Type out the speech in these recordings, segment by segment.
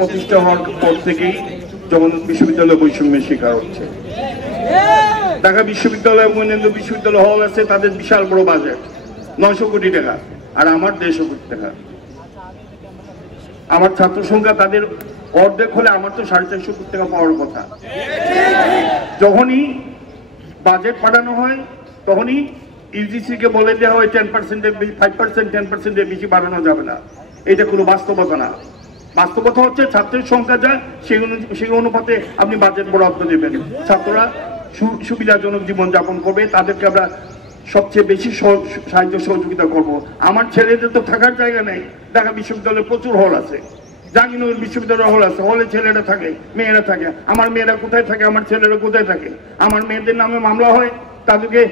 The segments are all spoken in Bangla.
প্রতিষ্ঠা হওয়ার পর থেকেই জগন্নাথ বিশ্ববিদ্যালয় বৈষম্যের শিকার হচ্ছে। ঢাকা বিশ্ববিদ্যালয়, মহেন্দ্র বিশ্ববিদ্যালয় হল আছে, তাদের বিশাল বড় বাজেট 900 কোটি টাকা, আর আমার 150 কোটি টাকা। আমার ছাত্র সংখ্যা তাদের অর্ধেক হলে আমার তো 450 কোটি টাকা পাওয়ার কথা। যখনই বাজেট পাঠানো হয় তখনই ইউজিসি কে বলে দেওয়া হয় 10%-এর 5%, 10%-এর বেশি বাড়ানো যাবে না। এটা কোনো বাস্তবতা না। বাস্তবতা হচ্ছে ছাত্রের সংখ্যা যা সেই অনুপাতে আপনি বাজেট বরাদ্দ দেবেন, ছাত্ররা সুবিধাজনক জীবনযাপন করবে, তাদেরকে আমরা সবচেয়ে বেশি সাহায্য সহযোগিতা করব। আমার ছেলেদের তো থাকার জায়গা নেই। ঢাকা বিশ্ববিদ্যালয়ে প্রচুর হল আছে, জাহাঙ্গীরনগর বিশ্ববিদ্যালয় হল আছে, হলে ছেলেরা থাকে, মেয়েরা থাকে। আমার মেয়েরা কোথায় থাকে, আমার ছেলেরা কোথায় থাকে? আমার মেয়েদের নামে মামলা হয়, তাদেরকে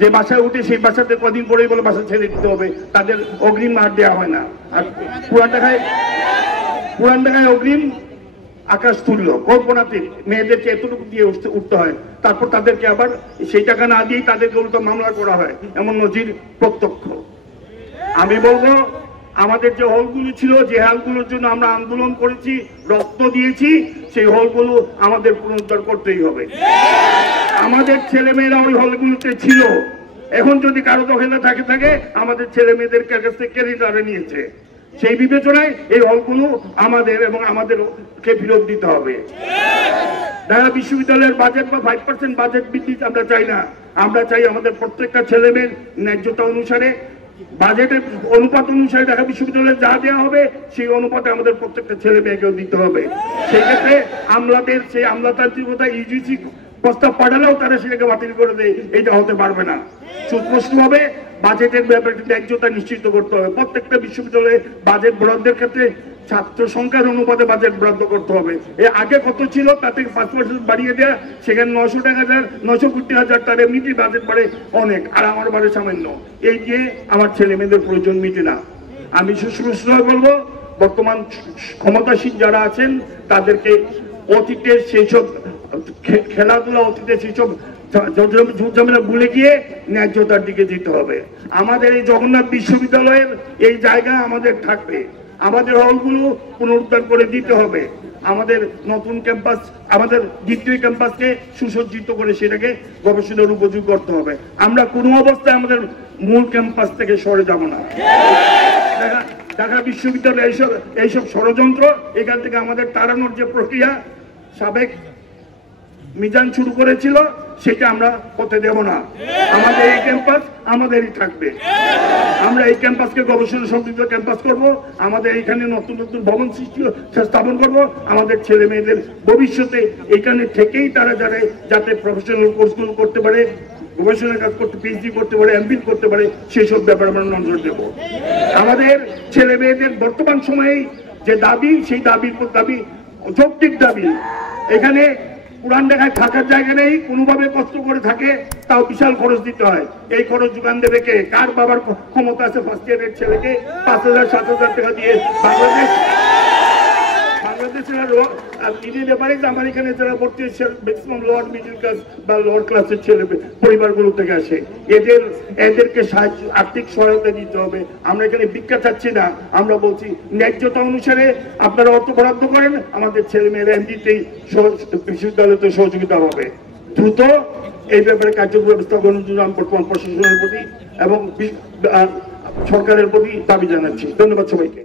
যে বাসায় উঠে সেই বাসাতে কদিন পরেই বলে বাসা ছেড়ে দিতে হবে, তাদের অগ্রিম আর দেওয়া হয় না। আর পুরান ঢাকায় অগ্রিম আকাশ তুল্য, কল্পনাতীত, মেয়েদেরকে এতটুকু দিয়ে উঠতে হয়, তারপর তাদেরকে আবার সেই টাকা না দিয়েই তাদেরকে উল্টো মামলা করা হয়, এমন নজির প্রত্যক্ষ। আমি বলবো আমাদের যে হলগুলো ছিল, যে হলগুলোর জন্য আমরা আন্দোলন করেছি, রক্ত দিয়েছি, সেই হলগুলো আমাদের পুনরুদ্ধার করতেই হবে। আমাদের ছেলেমেয়েরা ওই হলগুলোতে ছিল, এখন যদি কারো দখলে থাকে আমাদের ছেলে মেয়েদের কাছ থেকে কেড়ে তারা নিয়েছে। সেই বিবেচনায় এই হলগুলো আমাদের এবং আমাদেরকে ফেরত দিতে হবে। ঢাকা বিশ্ববিদ্যালয়ের বাজেট বা 5% বাজেট বৃদ্ধি আমরা চাই না। আমরা চাই আমাদের প্রত্যেকটা ছেলে মেয়ের ন্যায্যতা অনুসারে, বাজেটের অনুপাত অনুসারে ঢাকা বিশ্ববিদ্যালয়ে যা দেওয়া হবে সেই অনুপাতে আমাদের প্রত্যেকটা ছেলে মেয়েকেও দিতে হবে। সেই ক্ষেত্রে আমলাদের সেই আমলাতান্ত্রিকতা ইউজিসি প্রস্তাব পাঠালেও তারা সেটাকে বাতিল করে দেয়, এটা হতে পারবে না। সুস্পষ্টভাবে বাজেটের ব্যাপারে ন্যায্যতা নিশ্চিত করতে হবে। প্রত্যেকটা বিশ্ববিদ্যালয়ে বাজেট বরাদ্দের ক্ষেত্রে ছাত্র সংখ্যার অনুপাতে বাজেট বরাদ্দ করতে হবে। এর আগে কত ছিল তার থেকে 5% বাড়িয়ে দেওয়া, সেখানে 900 কোটি হাজার, তার এমনিতেই বাজেট বাড়ে অনেক, আর আমার বাড়ে সামান্য। এই দিয়ে আমার ছেলে মেয়েদের প্রয়োজন মিটে না। আমি সুস্পষ্টভাবে বলবো, বর্তমান ক্ষমতাসীন যারা আছেন তাদেরকে অতীতের সেই সব খেলাধুলা, অতীতের সেই সব ঝামেলা ভুলে গিয়ে ন্যায্যতার দিকে যেতে হবে। আমাদের এই জগন্নাথ বিশ্ববিদ্যালয়ের এই জায়গা আমাদের থাকবে, আমাদের হলগুলো পুনরুদ্ধার করে দিতে হবে। আমাদের নতুন ক্যাম্পাস, আমাদের দ্বিতীয় ক্যাম্পাসকে সুসজ্জিত করে সেটাকে গবেষণার উপযোগী করতে হবে। আমরা কোনো অবস্থায় আমাদের মূল ক্যাম্পাস থেকে সরে যাব না। ঢাকা বিশ্ববিদ্যালয় এইসব ষড়যন্ত্র, এখান থেকে আমাদের তাড়ানোর যে প্রক্রিয়া সাবেক মিজান শুরু করেছিল, সেটা আমরা হতে দেব না। আমাদের এই ক্যাম্পাস আমাদেরই থাকবে। আমরা এই ক্যাম্পাসকে গবেষণা সমৃদ্ধ ক্যাম্পাস করব। আমাদের এখানে নতুন নতুন ভবন সৃষ্টি স্থাপন করব। আমাদের ছেলে মেয়েদের ভবিষ্যতে এখানে থেকেই তারা যাতে প্রফেশনাল কোর্সগুলো করতে পারে, গবেষণার কাজ করতে, পিএইচডি করতে পারে, এমফিল করতে পারে, সেই সব ব্যাপারে আমরা নজর দেব। আমাদের ছেলে মেয়েদের বর্তমান সময়ে যে দাবি, সেই দাবির দাবি যৌক্তিক দাবি। এখানে পুরান ঢাকায় থাকার জায়গা নেই, কোনোভাবে কষ্ট করে থাকে, তাও বিশাল খরচ দিতে হয়। এই খরচ যোগান দেবে কে? কার বাবার ক্ষমতা আছে ফার্স্ট ইয়ারের ছেলেকে 5,000-7,000 টাকা দিয়ে আমার এখানে যারা ভর্তি হচ্ছে ম্যাক্সিমাম লোয়ার মিডল ক্লাস বা লোয়ার ক্লাসের ছেলে পরিবারগুলো থেকে আসে। এদেরকে সাহায্য, আর্থিক সহায়তা দিতে হবে। আমরা এখানে ভিক্ষা চাচ্ছি না, আমরা বলছি ন্যায্যতা অনুসারে আপনারা অর্থ বরাদ্দ করেন, আমাদের ছেলে মেয়েরা এমনিতেই বিশ্ববিদ্যালয়তে সহযোগিতা হবে। দ্রুত এই ব্যাপারে কার্যকর ব্যবস্থা গ্রহণের জন্য আমি বর্তমান প্রশাসনের প্রতি এবং সরকারের প্রতি দাবি জানাচ্ছি। ধন্যবাদ সবাইকে।